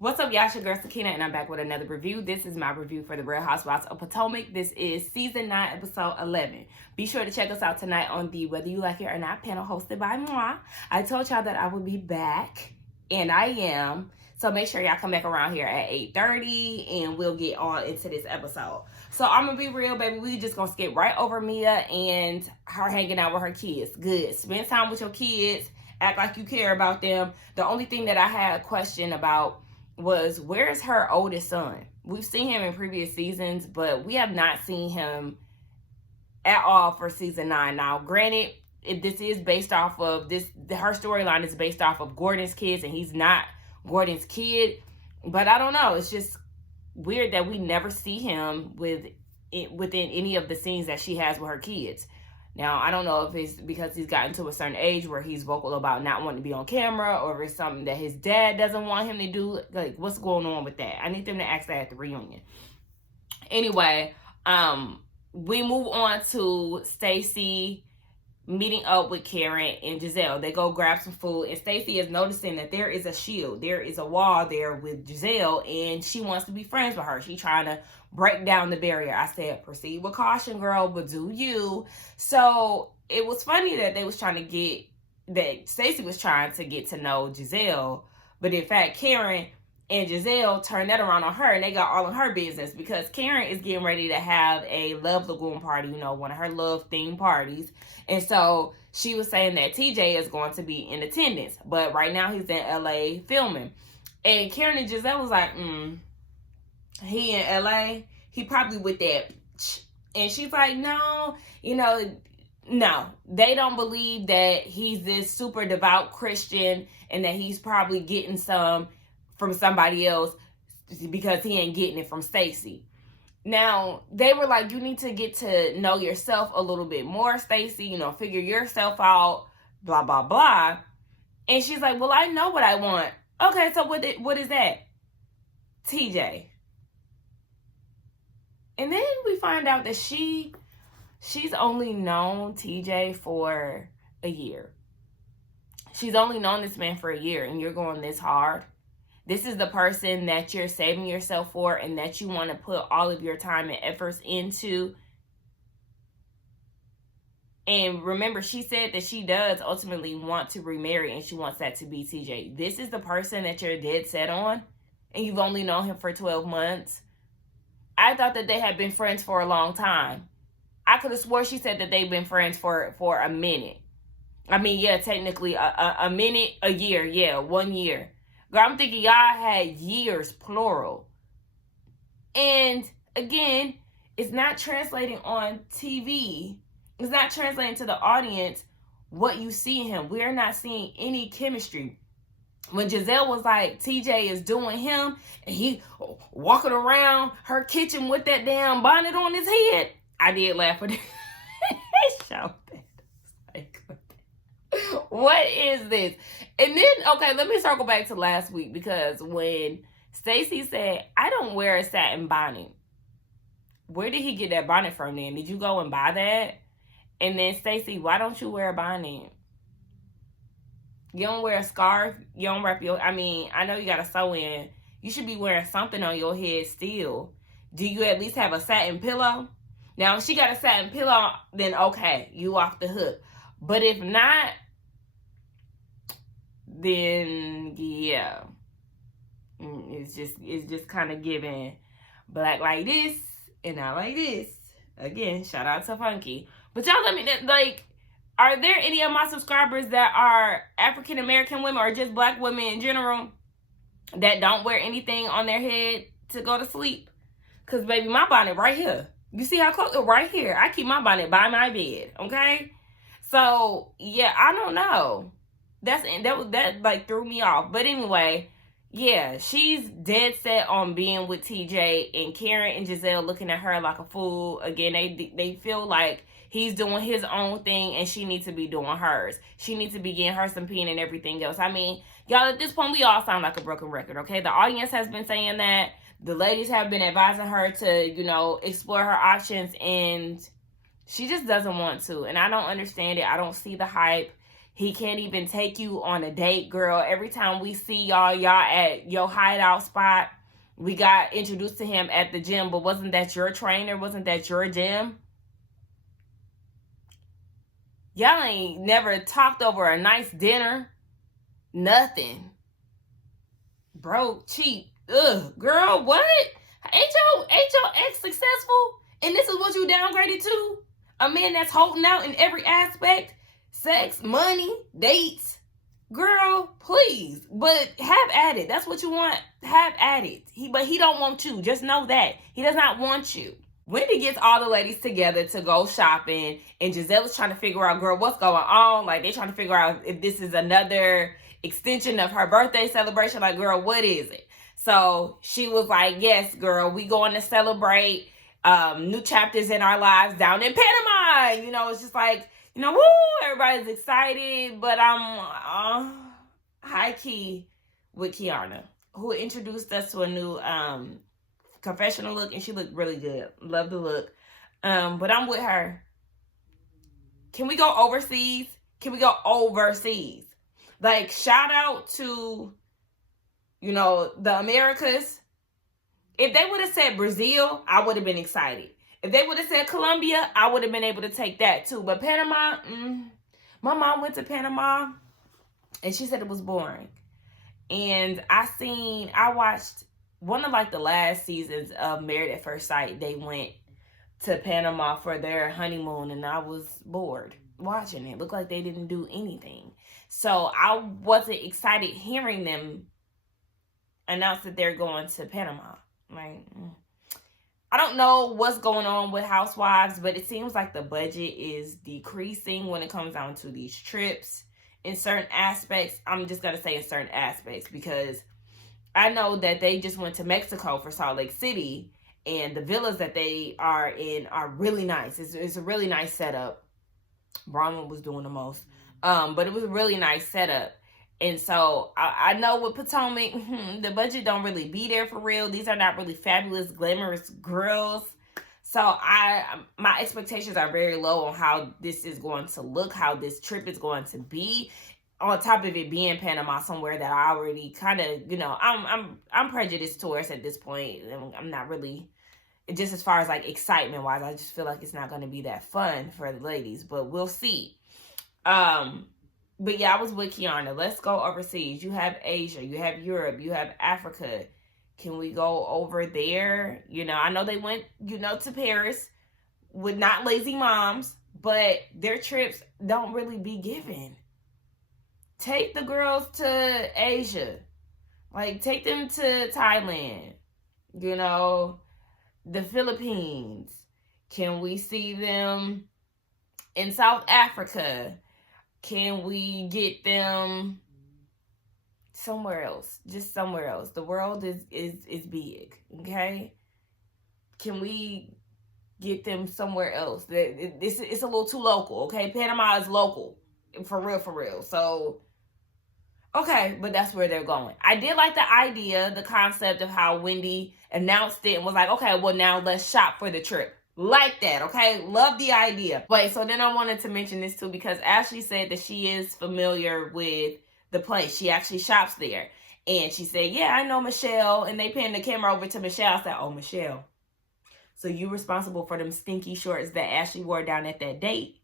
What's up, y'all? It's your girl, Kierna, and I'm back with another review. This is my review for the Real Housewives of Potomac. This is Season 9, Episode 11. Be sure to check us out tonight on the Whether You Like It or Not panel hosted by moi. I told y'all that I would be back, and I am. So make sure y'all come back around here at 8:30, and we'll get on into this episode. So I'm going to be real, baby. We just going to skip right over Mia and her hanging out with her kids. Good. Spend time with your kids. Act like you care about them. The only thing that I had a question about was, where's her oldest son? We've seen him in previous seasons, but we have not seen him at all for season 9. Now, granted, if this is based off of this, her storyline is based off of Gordon's kids, and he's not Gordon's kid. But I don't know. It's just weird that we never see him within any of the scenes that she has with her kids. Now, I don't know if it's because he's gotten to a certain age where he's vocal about not wanting to be on camera, or if it's something that his dad doesn't want him to do. Like, what's going on with that? I need them to ask that at the reunion. Anyway, we move on to Stacy meeting up with Karen and Giselle. They go grab some food, and Stacy is noticing that there is a shield. There is a wall there with Giselle, and she wants to be friends with her. She's trying to break down the barrier. I said, proceed with caution, girl, but do you. So it was funny that Stacy was trying to get to know Giselle, but in fact, Karen and Giselle turned that around on her, and they got all in her business, because Karen is getting ready to have a Love Lagoon party, one of her love themed parties. And so she was saying that TJ is going to be in attendance, but right now he's in LA filming. And Karen and Giselle was like, he in LA, he probably with that. And she's like, no, no, they don't believe that he's this super devout Christian and that he's probably getting some from somebody else because he ain't getting it from Stacy. Now, they were like, you need to get to know yourself a little bit more, Stacy, figure yourself out, blah, blah, blah. And she's like, well, I know what I want. Okay, so what is that? TJ. And then we find out that she's only known TJ for a year. She's only known this man for a year, and you're going this hard. This is the person that you're saving yourself for and that you want to put all of your time and efforts into. And remember, she said that she does ultimately want to remarry, and she wants that to be TJ. This is the person that you're dead set on, and you've only known him for 12 months. I thought that they had been friends for a long time. I could have swore she said that they've been friends for a minute. I mean, yeah, technically a minute, a year, yeah, 1 year. Girl, I'm thinking y'all had years, plural. And again, it's not translating on TV. It's not translating to the audience what you see in him. We're not seeing any chemistry. When Giselle was like, TJ is doing him, and he walking around her kitchen with that damn bonnet on his head, I did laugh at it. What is this? And then, okay, let me circle back to last week, because when Stacy said, I don't wear a satin bonnet, where did he get that bonnet from then? Did you go and buy that? And then, Stacy, why don't you wear a bonnet? You don't wear a scarf. You don't wrap I know you got to sew in. You should be wearing something on your head still. Do you at least have a satin pillow? Now, if she got a satin pillow, then okay, you off the hook. But if not, then yeah. It's just kind of giving black like this and not like this. Again, shout out to Funky. But y'all let me, are there any of my subscribers that are African American women or just black women in general that don't wear anything on their head to go to sleep? Because, baby, my bonnet right here. You see how close? Right here. I keep my bonnet by my bed, okay? So, yeah, I don't know. That threw me off. But anyway, yeah, she's dead set on being with TJ, and Karen and Giselle looking at her like a fool. Again, they feel like he's doing his own thing, and she needs to be doing hers. She needs to be getting her some peen and everything else. I mean, y'all, at this point, we all sound like a broken record, okay? The audience has been saying that. The ladies have been advising her to, explore her options, and she just doesn't want to. And I don't understand it. I don't see the hype. He can't even take you on a date, girl. Every time we see y'all at your hideout spot, we got introduced to him at the gym, but wasn't that your trainer? Wasn't that your gym? Y'all ain't never talked over a nice dinner. Nothing. Broke, cheap. Ugh, girl, what? Ain't your ex successful? And this is what you downgraded to? A man that's holding out in every aspect? Sex, money, dates. Girl, please. But have at it. That's what you want. Have at it. But he don't want you. Just know that. He does not want you. Wendy gets all the ladies together to go shopping, and Giselle is trying to figure out, girl, what's going on? Like, they're trying to figure out if this is another extension of her birthday celebration. Like, girl, what is it? So she was like, yes, girl, we going to celebrate new chapters in our lives down in Panama. You know, it's just like, you know, woo, everybody's excited, but I'm high-key with Kierna, who introduced us to a new confessional look, and she looked really good. Love the look. But I'm with her. Can we go overseas? Can we go overseas? Like, shout out to, you know, the Americas. If they would have said Brazil, I would have been excited. If they would have said Colombia, I would have been able to take that too. But Panama, my mom went to Panama, and she said it was boring. And I watched one of like the last seasons of Married at First Sight. They went to Panama for their honeymoon, and I was bored watching it. Looked like they didn't do anything. So I wasn't excited hearing them announce that they're going to Panama. Like, I don't know what's going on with Housewives, but it seems like the budget is decreasing when it comes down to these trips in certain aspects. I'm just going to say in certain aspects, because I know that they just went to Mexico for Salt Lake City, and the villas that they are in are really nice. It's a really nice setup. Bronwyn was doing the most. But it was a really nice setup. And so I know with Potomac, the budget don't really be there for real. These are not really fabulous, glamorous girls. So my expectations are very low on how this is going to look, how this trip is going to be. On top of it being Panama, somewhere that I already kind of, you know, I'm prejudiced towards at this point. I'm not really, just as far as like excitement wise, I just feel like it's not going to be that fun for the ladies, but we'll see. But yeah, I was with Kierna. Let's go overseas. You have Asia, you have Europe, you have Africa. Can we go over there? You know, I know they went, you know, to Paris with not lazy moms, but their trips don't really be given. Take the girls to Asia. Like, take them to Thailand. You know, the Philippines. Can we see them in South Africa? Can we get them somewhere else? Just somewhere else. The world is big, okay? Can we get them somewhere else? It's a little too local, okay? Panama is local. For real. So, okay, but that's where they're going. I did like the idea, the concept of how Wendy announced it and was like, okay, well, now let's shop for the trip. Like that, okay? Love the idea. Wait, so then I wanted to mention this too, because Ashley said that she is familiar with the place. She actually shops there. And she said, yeah, I know Michelle. And they panned the camera over to Michelle. I said, oh, Michelle, so you responsible for them stinky shorts that Ashley wore down at that date?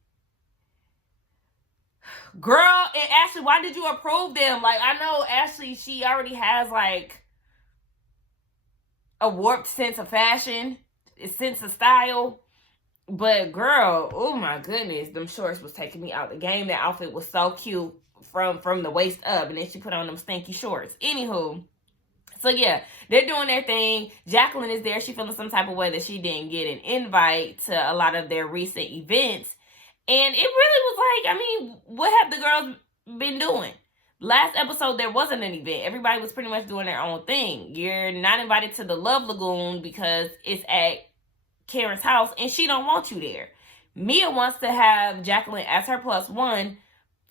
Girl, and Ashley, why did you approve them? Like, I know Ashley, she already has like a warped sense of fashion, a sense of style. But girl, oh my goodness, them shorts was taking me out the game. That outfit was so cute from the waist up, and then she put on them stinky shorts. Anywho, so yeah, they're doing their thing. Jacqueline is there. She feeling some type of way that she didn't get an invite to a lot of their recent events. And it really was like, I mean, what have the girls been doing? Last episode, there wasn't an event. Everybody was pretty much doing their own thing. You're not invited to the Love Lagoon because it's at Karen's house and she don't want you there. Mia wants to have Jacqueline as her plus one.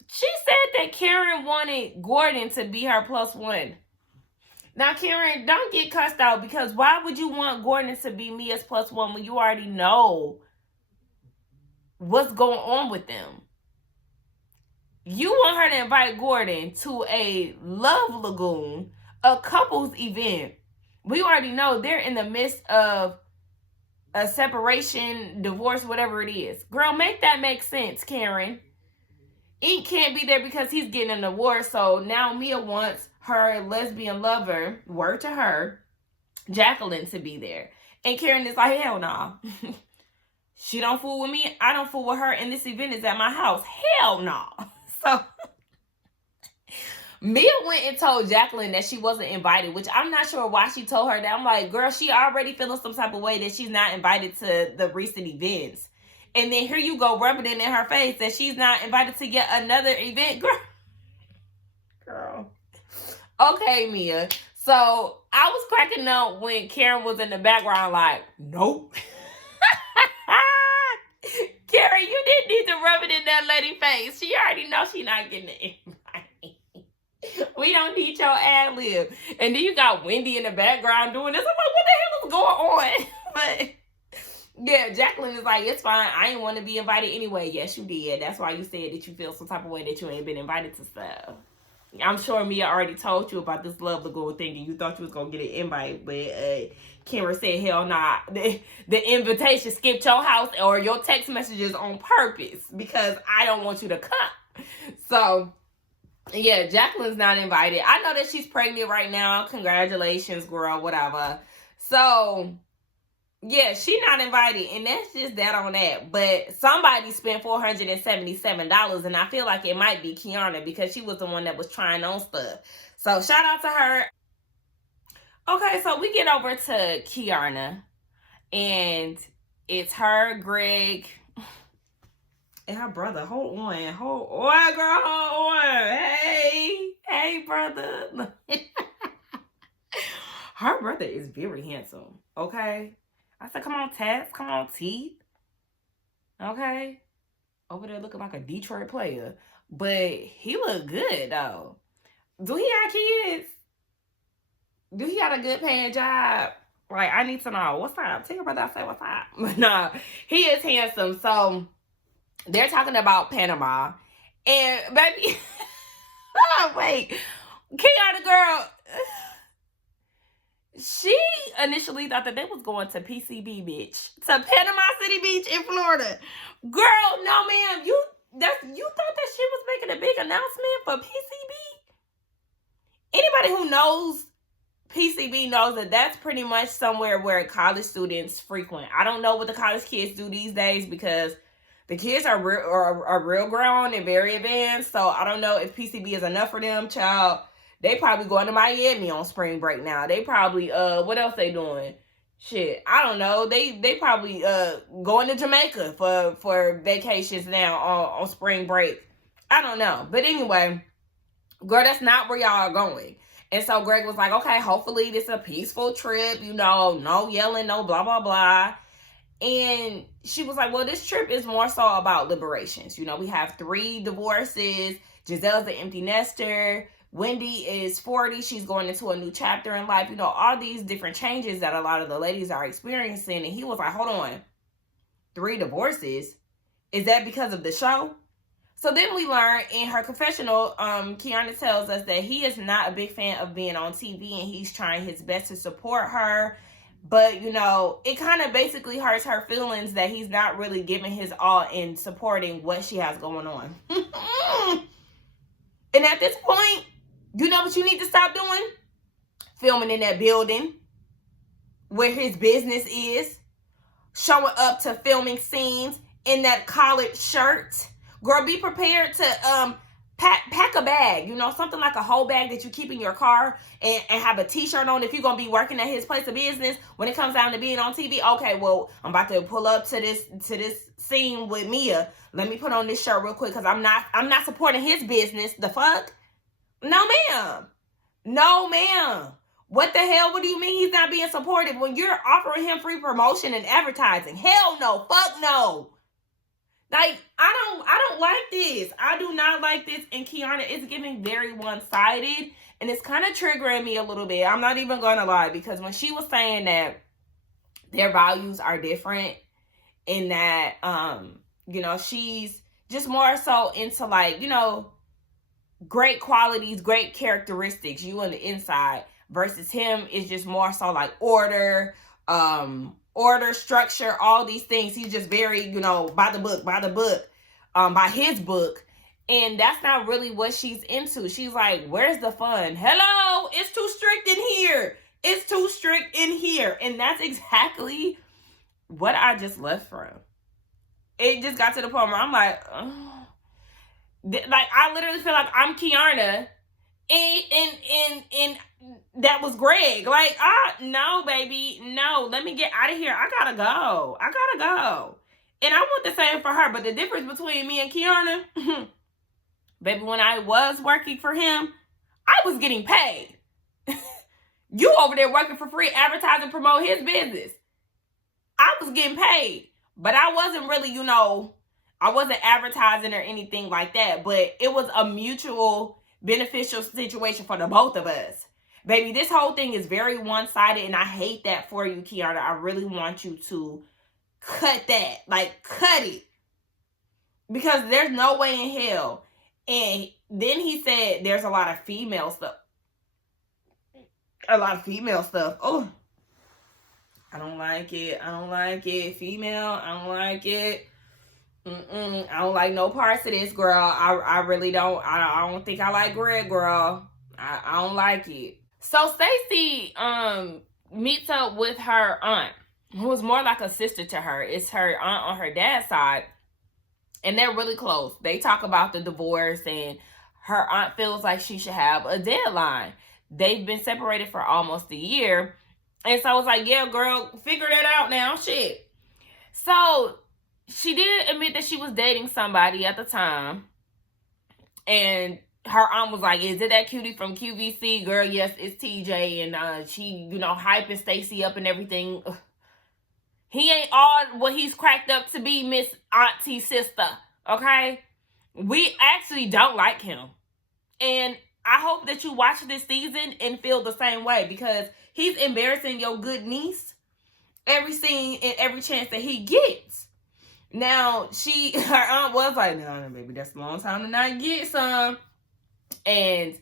She said that Karen wanted Gordon to be her plus one. Now, Karen, don't get cussed out, because why would you want Gordon to be Mia's plus one when you already know what's going on with them? You want her to invite Gordon to a Love Lagoon, a couples event. We already know they're in the midst of a separation, divorce, whatever it is. Girl, make that make sense, Karen. He can't be there because he's getting an award. So now Mia wants her lesbian lover, word to her, Jacqueline, to be there. And Karen is like, hell no. She don't fool with me. I don't fool with her. And this event is at my house. Hell no. So Mia went and told Jacqueline that she wasn't invited, which I'm not sure why she told her that. I'm like, girl, she already feeling some type of way that she's not invited to the recent events. And then here you go rubbing it in her face that she's not invited to yet another event. Girl. Okay, Mia. So I was cracking up when Karen was in the background like, nope. Karen, you didn't need to rub it in that lady's face. She already knows she's not getting the invite. We don't need your ad lib. And then you got Wendy in the background doing this. I'm like, what the hell is going on? But yeah, Jacqueline is like, it's fine. I ain't want to be invited anyway. Yes, you did. That's why you said that you feel some type of way that you ain't been invited to stuff. I'm sure Mia already told you about this Love Lagoon thing and you thought you was going to get an invite. But Karen said, hell nah. The invitation skipped your house or your text messages on purpose because I don't want you to come. So, yeah, Jacqueline's not invited. I know that she's pregnant right now. Congratulations, girl, whatever. So, yeah, she's not invited, and that's just that on that. But somebody spent $477, and I feel like it might be Kierna because she was the one that was trying on stuff. So shout out to her. Okay, so we get over to Kierna, and it's her, Greg, and her brother. Hold on, girl, hold on. Hey, brother. Her brother is very handsome, okay? I said, come on, Tess. Come on, Teeth. Okay. Over there looking like a Detroit player. But he look good, though. Do he have kids? Do he have a good paying job? Like, I need to know. What's up? Tell your brother I said what's up. But no, he is handsome. So, they're talking about Panama. And, baby. Oh, wait. Kierna, girl. She initially thought that they was going to PCB, bitch. To Panama City Beach in Florida. Girl, no, ma'am. You thought that she was making a big announcement for PCB? Anybody who knows PCB knows that that's pretty much somewhere where college students frequent. I don't know what the college kids do these days because the kids are real grown and very advanced. So I don't know if PCB is enough for them, child. They probably going to Miami on spring break now. They probably, what else they doing? Shit, I don't know. They probably going to Jamaica for vacations now on spring break. I don't know. But anyway, girl, that's not where y'all are going. And so Greg was like, okay, hopefully this is a peaceful trip. You know, no yelling, no blah, blah, blah. And she was like, well, this trip is more so about liberations. You know, we have 3 divorces. Giselle's an empty nester. Wendy is 40. She's going into a new chapter in life. You know, all these different changes that a lot of the ladies are experiencing. And he was like, hold on. 3 divorces? Is that because of the show? So then we learn in her confessional, Kierna tells us that he is not a big fan of being on TV and he's trying his best to support her. But, you know, it kind of basically hurts her feelings that he's not really giving his all in supporting what she has going on. And at this point, you know what you need to stop doing? Filming in that building where his business is. Showing up to filming scenes in that collared shirt. Girl, be prepared to pack a bag. You know, something like a whole bag that you keep in your car and have a t-shirt on if you're going to be working at his place of business. When it comes down to being on TV, okay, well, I'm about to pull up to this scene with Mia. Let me put on this shirt real quick because I'm not supporting his business. The fuck? No, ma'am. No, ma'am. What the hell? What do you mean he's not being supportive when you're offering him free promotion and advertising? Hell no. Fuck no. Like, I don't like this. I do not like this. And Kierna is giving very one-sided. And it's kind of triggering me a little bit. I'm not even going to lie. Because when she was saying that their values are different. And that, you know, she's just more so into like, you know, great qualities, great characteristics, you on the inside, versus him is just more so like order, structure, all these things. He's just very, by the book, by his book. And that's not really what she's into. She's like, where's the fun? Hello, it's too strict in here. It's too strict in here. And that's exactly what I just left from. It just got to the point where I'm like, oh. Like, I literally feel like I'm Kierna, and that was Greg. Like, no, baby, no, let me get out of here. I gotta go. And I want the same for her, but the difference between me and Kierna, baby, when I was working for him, I was getting paid. You over there working for free, advertising, promote his business. I was getting paid, but I wasn't really, I wasn't advertising or anything like that, but it was a mutual beneficial situation for the both of us. Baby, this whole thing is very one-sided, and I hate that for you, Kierna. I really want you to cut that. Like, cut it. Because there's no way in hell. And then he said there's a lot of female stuff. Oh, I don't like it. Female, I don't like it. I don't like no parts of this, girl. I really don't. I don't think I like Greg, girl. I don't like it. So Stacy meets up with her aunt, who is more like a sister to her. It's her aunt on her dad's side, and they're really close. They talk about the divorce, and her aunt feels like she should have a deadline. They've been separated for almost a year, and so I was like, yeah, girl, figure that out now, shit. So she did admit that she was dating somebody at the time. And her aunt was like, is it that cutie from QVC? Girl, yes, it's TJ. And she, hyping Stacy up and everything. Ugh. He ain't all what he's cracked up to be, Miss Auntie's sister. Okay? We actually don't like him. And I hope that you watch this season and feel the same way, because he's embarrassing your good niece every scene and every chance that he gets. Now, her aunt was like, no, baby, that's a long time to not get some. And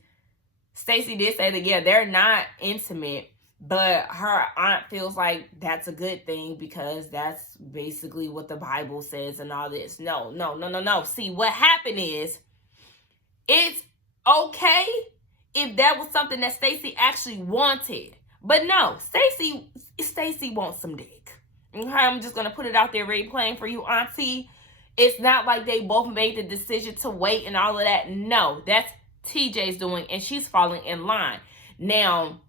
Stacy did say that, yeah, they're not intimate, but her aunt feels like that's a good thing because that's basically what the Bible says and all this. No. See, what happened is, it's okay if that was something that Stacy actually wanted. But no, Stacy wants some dick. Okay, I'm just going to put it out there very plain for you, Auntie. It's not like they both made the decision to wait and all of that. No, that's TJ's doing, and she's falling in line. Now,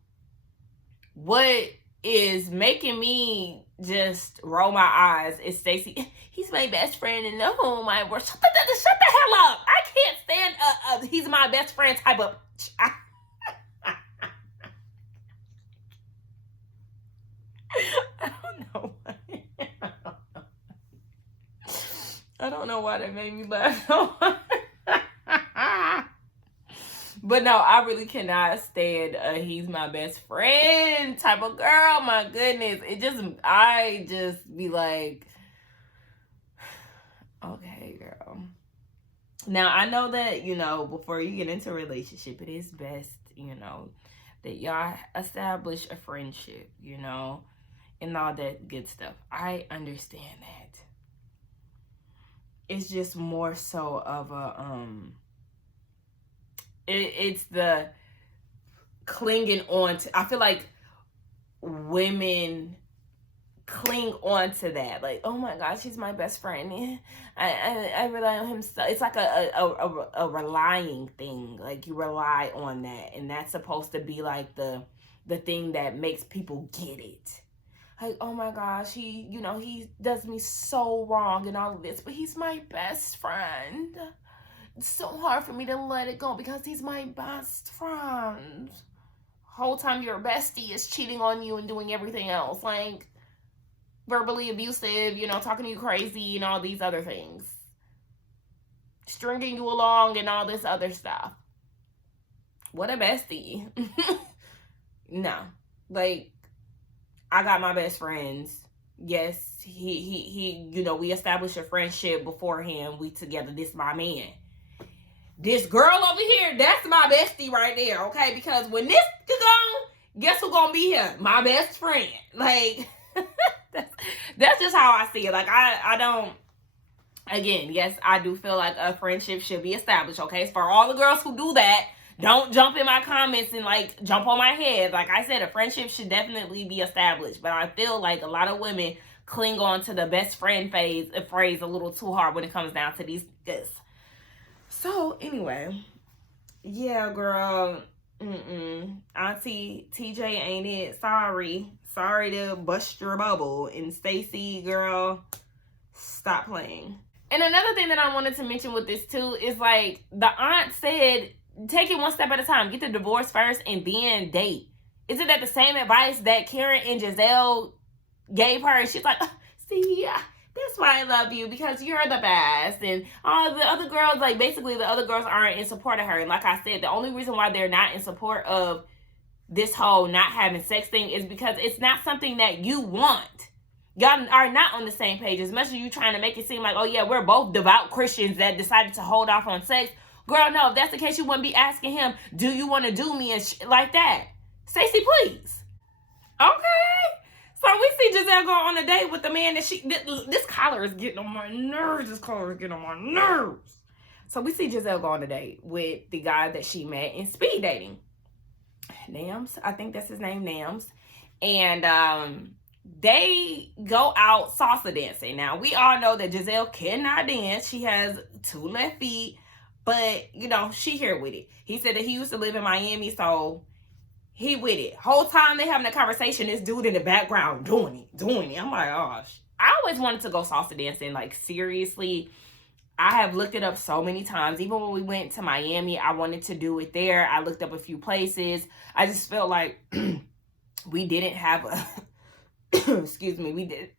what is making me just roll my eyes is Stacy. He's my best friend in the home I work. Shut the hell up. I can't stand he's my best friend type of... I don't know. I don't know why that made me laugh. But no, I really cannot stand he's my best friend type of girl. My goodness. I just be like, okay, girl. Now, I know that, before you get into a relationship, it is best, that y'all establish a friendship, and all that good stuff. I understand that. It's just more so of a, it's the clinging on to, I feel like women cling on to that. Like, oh my gosh, he's my best friend. I rely on him. So it's like a relying thing. Like, you rely on that. And that's supposed to be like the thing that makes people get it. Like, oh my gosh, he does me so wrong and all of this, but he's my best friend. It's so hard for me to let it go because he's my best friend. Whole time your bestie is cheating on you and doing everything else. Like, verbally abusive, talking to you crazy and all these other things. Stringing you along and all this other stuff. What a bestie. No. Like, I got my best friends. Yes, he we established a friendship beforehand. We together. This my man. This girl over here, that's my bestie right there, okay? Because when this is gone, guess who's gonna be here? My best friend. Like, that's just how I see it. Like, I don't, again, yes, I do feel like a friendship should be established, okay? For all the girls who do that, don't jump in my comments and, like, jump on my head. Like I said, a friendship should definitely be established. But I feel like a lot of women cling on to the best friend phrase a little too hard when it comes down to these guys. So, anyway, yeah, girl, Auntie TJ ain't it. Sorry to bust your bubble. And Stacy, girl, stop playing. And another thing that I wanted to mention with this too is, like, the aunt said, take it one step at a time. Get the divorce first and then date. Isn't that the same advice that Karen and Giselle gave her? And she's like, see, that's why I love you, because you're the best. And all the other girls, like, basically the other girls aren't in support of her. And like I said, the only reason why they're not in support of this whole not having sex thing is because it's not something that you want. Y'all are not on the same page. As much as you trying to make it seem like, oh yeah, we're both devout Christians that decided to hold off on sex. Girl, no, if that's the case, you wouldn't be asking him, do you want to do me and like that? Stacy, please. Okay. So we see Giselle go on a date with the man that this collar is getting on my nerves. This collar is getting on my nerves. So we see Giselle go on a date with the guy that she met in speed dating. Nams, I think that's his name, Nams. And they go out salsa dancing. Now, we all know that Giselle cannot dance. She has 2 left feet. But, you know, she here with it. He said that he used to live in Miami, so he with it. Whole time they having a conversation, this dude in the background doing it. I'm like, oh, I always wanted to go salsa dancing. Like, seriously, I have looked it up so many times. Even when we went to Miami, I wanted to do it there. I looked up a few places. I just felt like we didn't have a... excuse me, we did...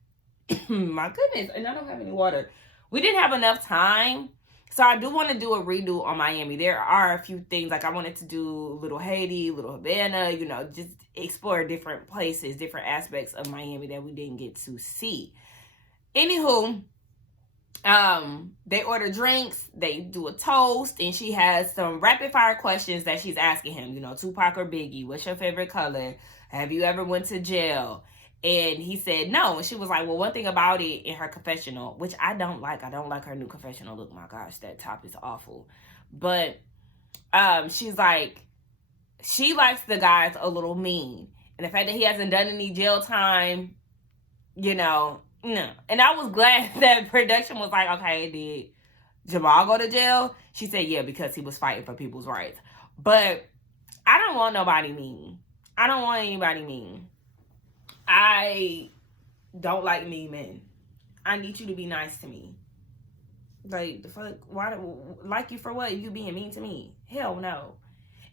my goodness, and I don't have any water. We didn't have enough time. So I do want to do a redo on Miami. There are a few things, like I wanted to do Little Haiti, Little Havana, you know, just explore different places, different aspects of Miami that we didn't get to see. Anywho, they order drinks, they do a toast, and she has some rapid fire questions that she's asking him. You know, Tupac or Biggie, what's your favorite color? Have you ever went to jail? And he said no. And she was like, well, one thing about it in her confessional, which I don't like her new confessional look. My gosh, that top is awful. But she's like, she likes the guys a little mean. And the fact that he hasn't done any jail time, you know, no. And I was glad that production was like, okay, did Jamal go to jail? She said, yeah, because he was fighting for people's rights. But I don't want nobody mean. I don't want anybody mean. I don't like mean men. I need you to be nice to me. Like, the fuck? Why? Like you for what? You being mean to me? Hell no.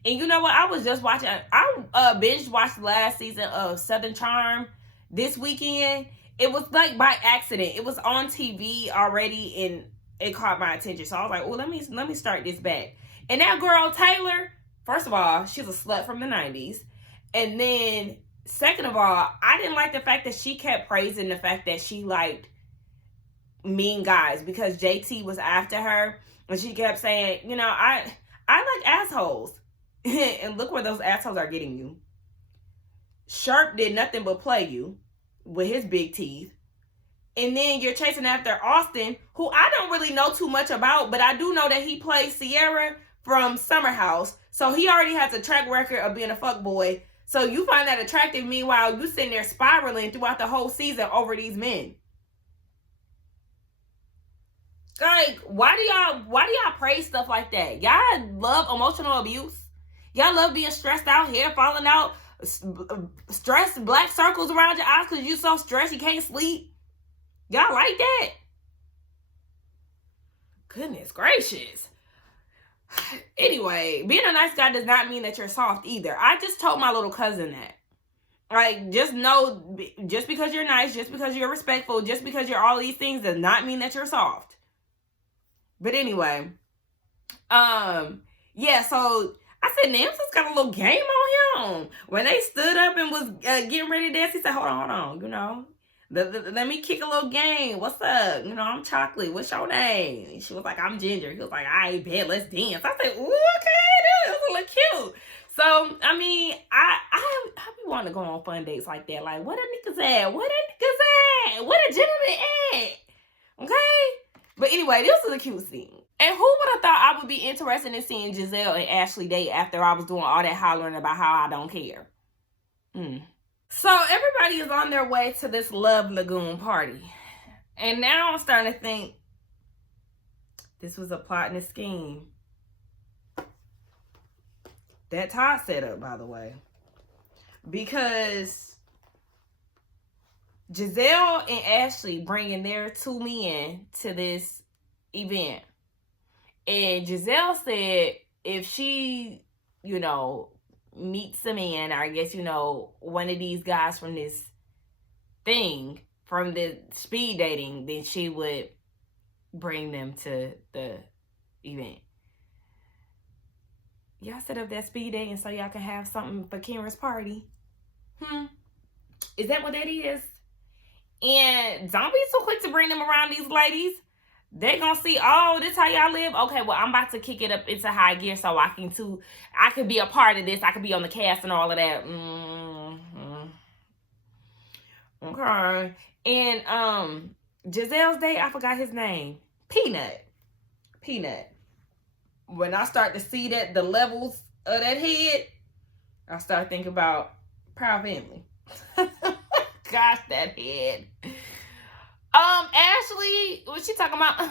And you know what? I was just watching. I binge watched the last season of Southern Charm this weekend. It was like by accident. It was on TV already, and it caught my attention. So I was like, oh, let me start this back. And that girl Taylor, first of all, she's a slut from the 90s, and then second of all, I didn't like the fact that she kept praising the fact that she liked mean guys because JT was after her, and she kept saying, you know, I like assholes. And look where those assholes are getting you. Sharp did nothing but play you with his big teeth. And then you're chasing after Austin, who I don't really know too much about, but I do know that he plays Sierra from Summer House. So he already has a track record of being a fuckboy. So you find that attractive. Meanwhile, you sitting there spiraling throughout the whole season over these men. Like, why do y'all praise stuff like that? Y'all love emotional abuse. Y'all love being stressed out, hair falling out, stressed, black circles around your eyes because you so stressed you can't sleep. Y'all like that? Goodness gracious. Anyway, being a nice guy does not mean that you're soft either. I just told my little cousin that. Like, just know, just because you're nice, just because you're respectful, just because you're all these things does not mean that you're soft. But anyway, yeah, so I said, Nancy's got a little game on him. When they stood up and was getting ready to dance, he said, hold on, you know. Let me kick a little game. What's up? You know, I'm Chocolate. What's your name? And she was like, I'm Ginger. He was like, I ain't bad. Let's dance. I said, ooh, okay, that was a little cute. So, I mean, I be wanting to go on fun dates like that. Like, where the niggas at? Where the niggas at? Where the gentlemen at? Okay? But anyway, this was a cute scene. And who would have thought I would be interested in seeing Giselle and Ashley date after I was doing all that hollering about how I don't care? So everybody is on their way to this Love Lagoon party. And now I'm starting to think this was a plot and a scheme. That Todd set up, by the way. Because Giselle and Ashley bringing their two men to this event. And Giselle said if she, you know, meets a man, or I guess, you know, one of these guys from this thing, from the speed dating, then she would bring them to the event. Y'all set up that speed dating so y'all can have something for Kierna's party. Is that what that is? And don't be so quick to bring them around these ladies. They're gonna see, oh, this how y'all live? Okay, well, I'm about to kick it up into high gear so I can be a part of this. I can be on the cast and all of that. Okay. And Giselle's date, I forgot his name. Peanut. When I start to see that the levels of that head, I start thinking about Proud Family. Gosh, that head. Ashley, what she talking about?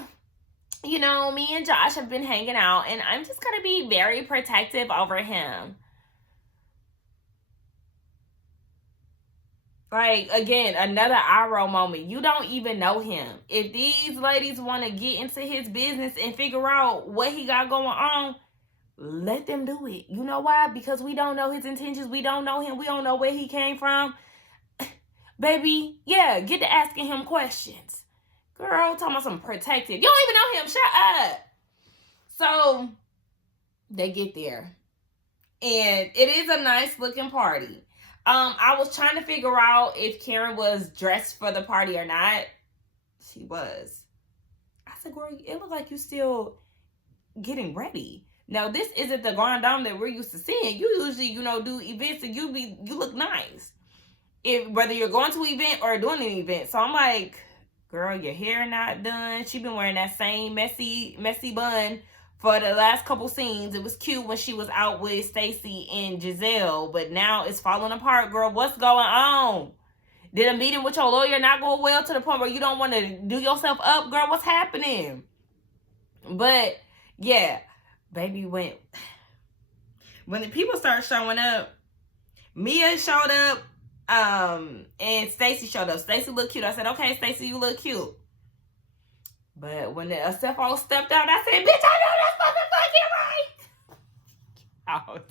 You know, me and Josh have been hanging out, and I'm just gonna be very protective over him. Like, again, another RHOP moment. You don't even know him. If these ladies want to get into his business and figure out what he got going on, let them do it. You know why? Because we don't know his intentions. We don't know him. We don't know where he came from. Baby, yeah, get to asking him questions. Girl, talking about some protective. You don't even know him. Shut up. So, they get there. And it is a nice looking party. I was trying to figure out if Karen was dressed for the party or not. She was. I said, girl, it looks like you still getting ready. Now, this isn't the Grand Dame that we're used to seeing. You usually, you know, do events and you look nice. Whether you're going to an event or doing an event. So I'm like, girl, your hair not done. She been wearing that same messy bun for the last couple scenes. It was cute when she was out with Stacy and Giselle, but now it's falling apart, girl. What's going on? Did a meeting with your lawyer not go well to the point where you don't want to do yourself up, girl? What's happening? But yeah, baby, when the people start showing up, Mia showed up, and Stacy showed up. Stacy looked cute. I said, okay, Stacy, you look cute. But when Stefan stepped out, I said, bitch, I know that's fucking right. I was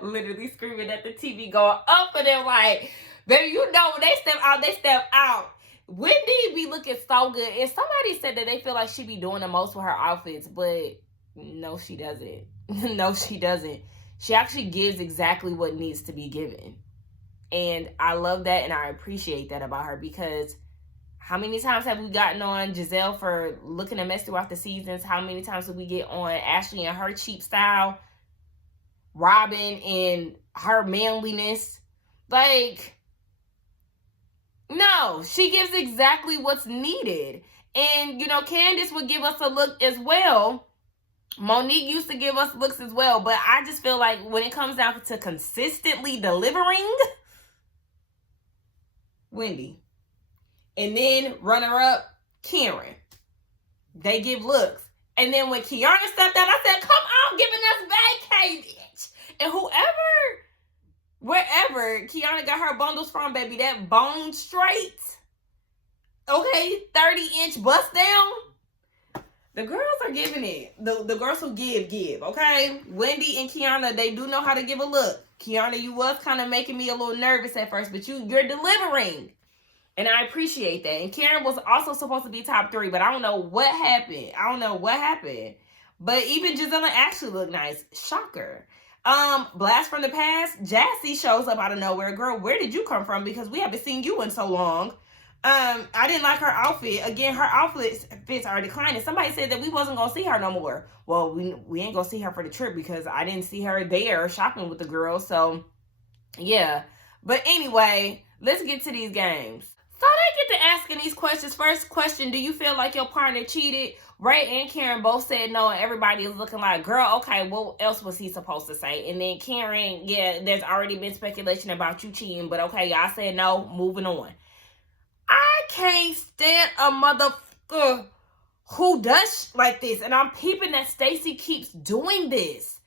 literally screaming at the TV, going up and then like, baby, you know when they step out. Wendy be looking so good. And somebody said that they feel like she be doing the most with her outfits, but no, she doesn't. No, she doesn't. She actually gives exactly what needs to be given. And I love that and I appreciate that about her, because how many times have we gotten on Giselle for looking a mess throughout the seasons? How many times did we get on Ashley and her cheap style? Robin and her manliness? Like, no, she gives exactly what's needed. And, you know, Candace would give us a look as well. Monique used to give us looks as well. But I just feel like when it comes down to consistently delivering, Wendy. And then runner-up, Karen. They give looks. And then when Kierna stepped out, I said, come on, giving us vacay, bitch. And wherever Kierna got her bundles from, baby, that bone straight, okay, 30-inch bust down, the girls are giving it. The girls who give, okay? Wendy and Kierna, they do know how to give a look. Kierna, you was kind of making me a little nervous at first, but you're delivering. And I appreciate that. And Karen was also supposed to be top 3, but I don't know what happened. But even Giselle and Ashley look nice. Shocker. Blast from the past, Jassy shows up out of nowhere. Girl, where did you come from? Because we haven't seen you in so long. I didn't like her outfit. Again, her outfits are declining. Somebody said that we wasn't gonna see her no more. Well, we ain't gonna see her for the trip because I didn't see her there shopping with the girls. So yeah. But anyway, let's get to these games. So they get to asking these questions. First question, do you feel like your partner cheated? Ray and Karen both said no, and everybody is looking like, girl, okay, what else was he supposed to say? And then Karen, yeah, there's already been speculation about you cheating, but okay, y'all said no, moving on. I can't stand a motherfucker who does like this. And I'm peeping that Stacy keeps doing this.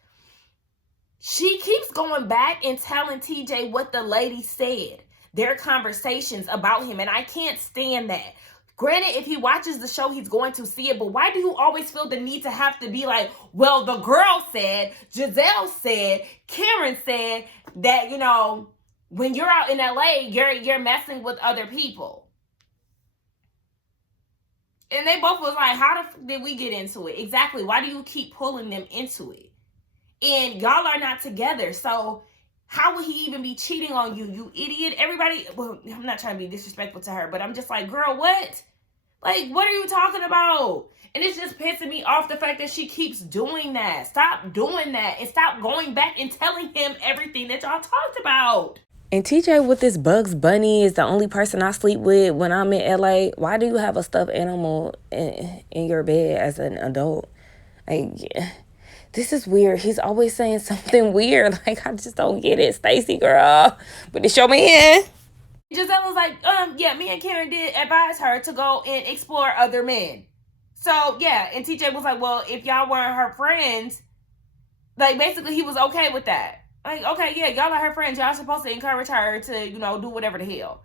She keeps going back and telling TJ what the lady said. Their conversations about him. And I can't stand that. Granted, if he watches the show, he's going to see it. But why do you always feel the need to have to be like, well, the girl said, Giselle said, Karen said that, you know, when you're out in LA, you're messing with other people. And they both was like, how the f did we get into it? Exactly. Why do you keep pulling them into it? And y'all are not together. So how would he even be cheating on you, you idiot? Everybody, well, I'm not trying to be disrespectful to her, but I'm just like, girl, what? Like, what are you talking about? And it's just pissing me off the fact that she keeps doing that. Stop doing that and stop going back and telling him everything that y'all talked about. And TJ with this Bugs Bunny is the only person I sleep with when I'm in LA. Why do you have a stuffed animal in your bed as an adult? Like, yeah. This is weird. He's always saying something weird. Like, I just don't get it. Stacy, girl. But it's your man. Giselle was like, yeah, me and Karen did advise her to go and explore other men. So, yeah. And TJ was like, well, if y'all weren't her friends, like, basically he was okay with that. Like, okay, yeah, y'all are her friends. Y'all supposed to encourage her to, you know, do whatever the hell.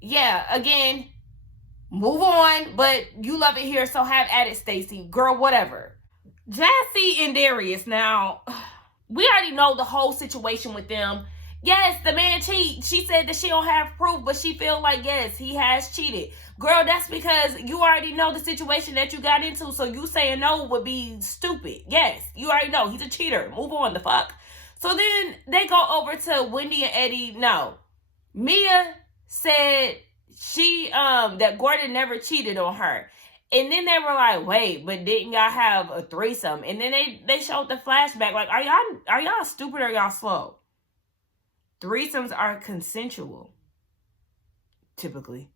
Yeah, again, move on. But you love it here, so have at it, Stacy. Girl, whatever. Jassy and Darius. Now, we already know the whole situation with them. Yes, the man cheat. She said that she don't have proof, but she feel like, yes, he has cheated. Girl, that's because you already know the situation that you got into, so you saying no would be stupid. Yes, you already know. He's a cheater. Move on, the fuck. So then they go over to Wendy and Eddie. No. Mia said she that Gordon never cheated on her. And then they were like, wait, but didn't y'all have a threesome? And then they showed the flashback. Like, are y'all stupid or y'all slow? Threesomes are consensual. Typically.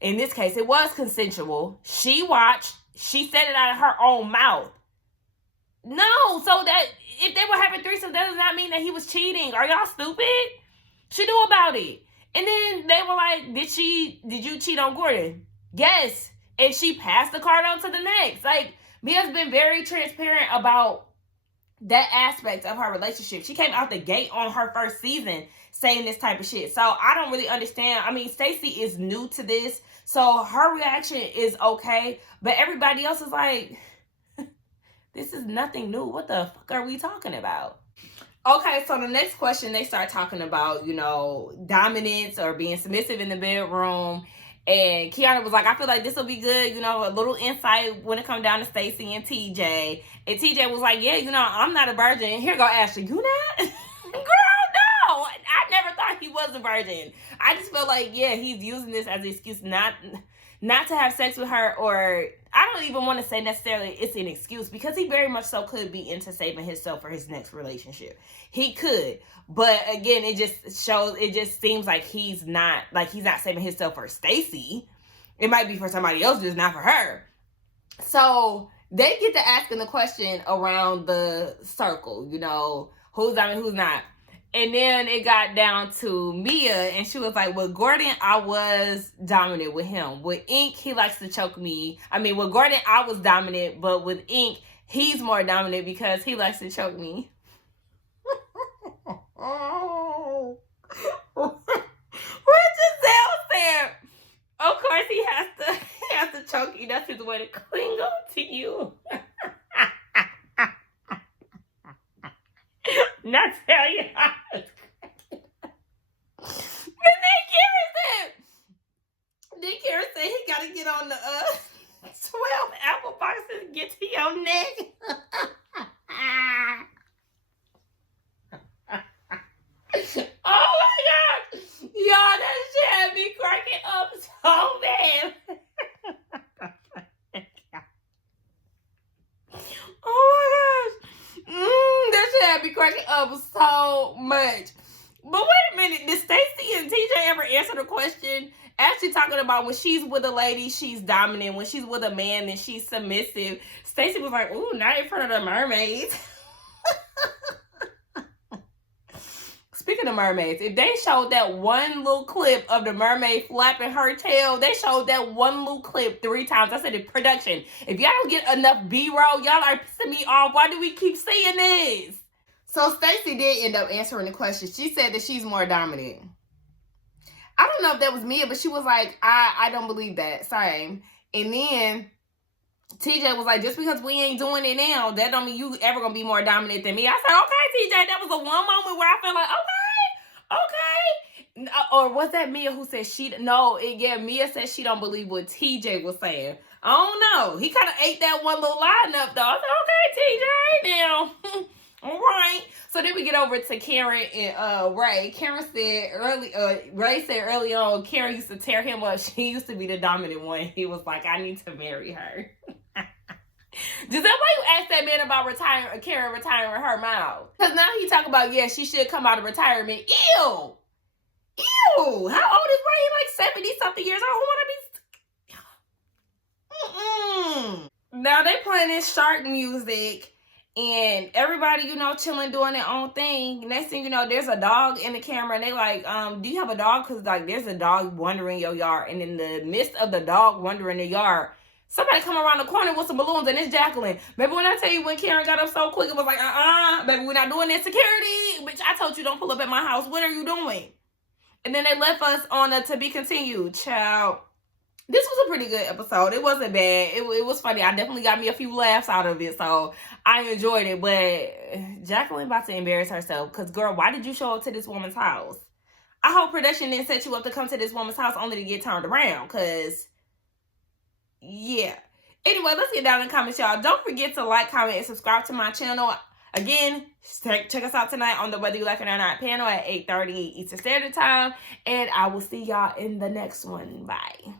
In this case, it was consensual. She watched. She said it out of her own mouth. No, so that if they were having threesomes, that does not mean that he was cheating. Are y'all stupid? She knew about it. And then they were like, did you cheat on Gordon? Yes. And she passed the card on to the next. Like, Mia's been very transparent about that aspect of her relationship. She came out the gate on her first season saying this type of shit. So I don't really understand. I mean, Stacy is new to this, so her reaction is okay. But everybody else is like, this is nothing new. What the fuck are we talking about? Okay, so the next question, they start talking about, you know, dominance or being submissive in the bedroom. And Kierna was like, I feel like this will be good, you know, a little insight when it comes down to Stacy and TJ. And TJ was like, yeah, you know, I'm not a virgin. Here go Ashley. You not? Girl, no. I never thought he was a virgin. I just feel like, yeah, he's using this as an excuse not to have sex with her, or I don't even want to say necessarily it's an excuse, because he very much so could be into saving himself for his next relationship. He could. But again, it just seems like he's not saving himself for Stacy. It might be for somebody else, just not for her. So they get to asking the question around the circle, you know, who's dominant, who's not. And then it got down to Mia, and she was like, with Gordon, I was dominant with him. With Ink, he likes to choke me. I mean, with Gordon, I was dominant, but with Ink, he's more dominant because he likes to choke me. Oh. What Giselle said, of course he has to choke you. That's his way to cling on to you. Not tell you how. And then Karen said he got to get on the 12 apple boxes and get to your neck. Oh my God. Y'all, that shit had me cracking up so cracking up so much. But wait a minute, did Stacy and TJ ever answer the question? Actually talking about when she's with a lady, she's dominant. When she's with a man, then she's submissive. Stacy was like, ooh, not in front of the mermaids. Speaking of mermaids, if they showed that one little clip of the mermaid flapping her tail, they showed that one little clip 3 times. I said in production, if y'all don't get enough B-roll, y'all are pissing me off. Why do we keep seeing this? So Stacy did end up answering the question. She said that she's more dominant. I don't know if that was Mia, but she was like, I don't believe that. Same. And then TJ was like, just because we ain't doing it now, that don't mean you ever gonna be more dominant than me. I said, okay, TJ, that was the one moment where I felt like, okay. Or was that Mia who said Mia said she don't believe what TJ was saying. I don't know. He kind of ate that one little line up, though. I said, okay, TJ, now. All right. So then we get over to Karen and Ray. Ray said early on, Karen used to tear him up. She used to be the dominant one. He was like, I need to marry her. Is that why you asked that man about Karen retiring her mouth? Because now he talk about, yeah, she should come out of retirement. Ew. How old is Ray? He like 70-something years old. Who wanna be? Now they playing this shark music. And everybody, chilling, doing their own thing. Next thing you know, there's a dog in the camera. And they like, do you have a dog? Because, like, there's a dog wandering your yard. And in the midst of the dog wandering the yard, somebody come around the corner with some balloons. And it's Jacqueline. Baby, when I tell you when Karen got up so quick, it was like, baby, we're not doing this. Security. Bitch, I told you don't pull up at my house. What are you doing? And then they left us on a to be continued. Child. This was a pretty good episode. It wasn't bad. It was funny. I definitely got me a few laughs out of it. So I enjoyed it. But Jacqueline about to embarrass herself. Because, girl, why did you show up to this woman's house? I hope production didn't set you up to come to this woman's house only to get turned around. Because, yeah. Anyway, let's get down in the comments, y'all. Don't forget to like, comment, and subscribe to my channel. Again, check us out tonight on the Whether You Like It or Not panel at 8:30 Eastern Standard Time. And I will see y'all in the next one. Bye.